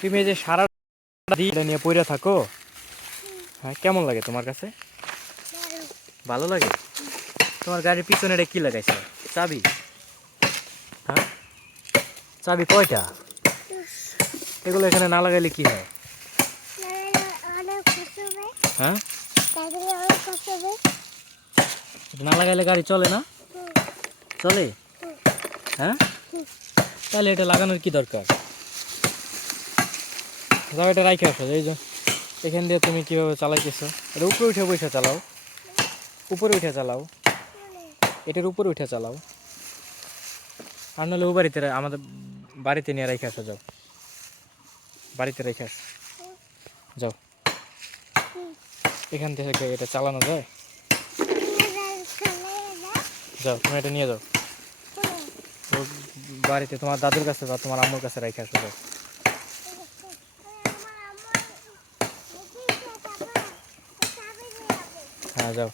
তুমি এই যে সারা দিন এটা নিয়ে পড়ে থাকো, হ্যাঁ কেমন লাগে তোমার কাছে? ভালো লাগে। তোমার গাড়ির পিছনে এটা কি লাগাইছো? চাবি? হ্যাঁ, চাবি কয়টা? এগুলো এখানে না লাগাইলে কি হয়? হ্যাঁ, না লাগাইলে গাড়ি চলে না? চলে? হ্যাঁ, তাহলে এটা লাগানোর কি দরকার? যাও এটা রাইখে আসো। এই যে এখান দিয়ে তুমি কিভাবে চালাইতেছো, এটা উপরে উঠে বসে চালাও, উপরে উঠে চালাও, এটার উপরে উঠে চালাও। আর নাহলে ও বাড়িতে আমাদের বাড়িতে নিয়ে রেখে আসো, যাও বাড়িতে রেখে আসো, যাও। এখান থেকে এটা চালানো যায়? যাও তুমি এটা নিয়ে যাও ও বাড়িতে, তোমার দাদুর কাছে বা তোমার আম্মুর কাছে রেখে আসো, যাও। হ্যাঁ যাও।